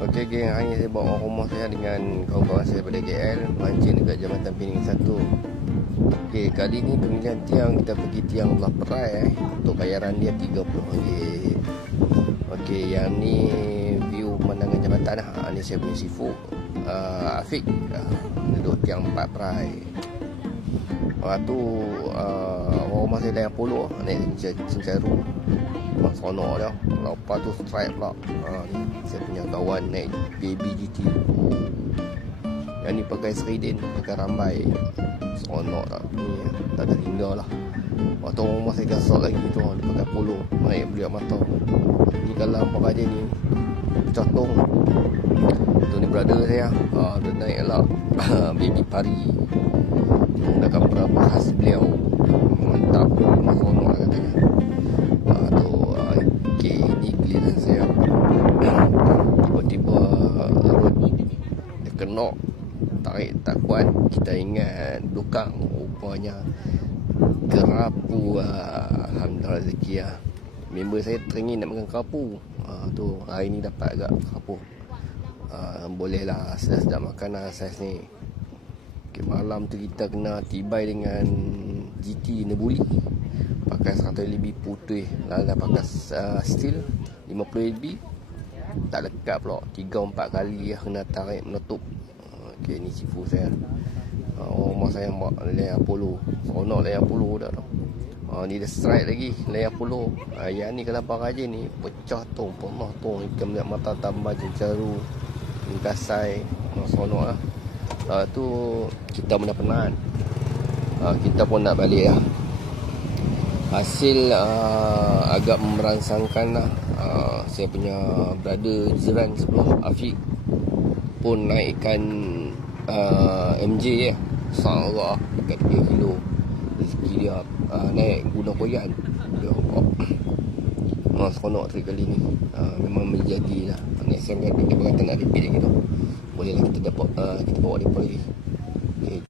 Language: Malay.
Okey geng, hari ni saya bawa orang rumah saya dengan kawan-kawan saya pada KL Mancing dekat Jambatan Pening 1 Okey, kali ni pemilihan tiang. Kita pergi tiang belah perai eh. Untuk bayaran dia RM30. Okey, yang ni view pemandangan jambatan lah ha, Ni saya punya sifu uh, Afiq uh, Duduk tiang 4 perai. Lepas tu uh, orang rumah saya layang polo Naik Memang seronok dia Lepas tu strike pula. Uh, ni, Saya punya kawan naik baby GT Yang ni pakai seridin Pakai rambai. Seronok tak? Ni tak ada tinggal lah. Lepas tu orang rumah saya gasol lagi tu. Dia pakai polo Naik beliau mata. Ni kalau apa aja ni Cotong Tu ni brother saya. Uh, Dia naik lah. Baby pari. Menggunakan berapa khas beliau Kenok Tarik tak kuat Kita ingat Dukang Rupanya Kerapu uh, Alhamdulillah rezeki lah Member saya teringin nak makan kerapu. Uh, Tu hari ni dapat agak kerapu. Uh, Boleh lah Sedap-sedap makan lah saiz ni. Okay, malam tu kita kena tibai dengan GT Nebuli. Pakai 100 lebih putih. Lalu pakai uh, steel 50 lebih Tak lekat pula. 3-4 kali lah kena tarik menutup. Okay ni sifu saya. Uh, Rumah saya buat layar polo. Seronok layar polo dah tu. Uh, Ni dah strike lagi layar polo. Uh, Yang ni kalau pakai ni Pecah tu Pernah tu Ikan melihat mata tambah cencaru Kasai. Uh, Seronok lah. Uh, tu kita pun dah penat. Uh, kita pun nak balik lah. Hasil uh, agak merangsangkan lah uh, saya punya brother jiran sebelah Afiq pun naikkan uh, MJ ya. Allah dekat 3 kilo. Rezeki dia uh, naik guna koyan. Dia oh. Memang seronok trip kali ni. Uh, Memang menjadi lah. Next time kan Dia berkata nak repeat lagi tu. Boleh lah kita dapat uh, Kita bawa dia Okay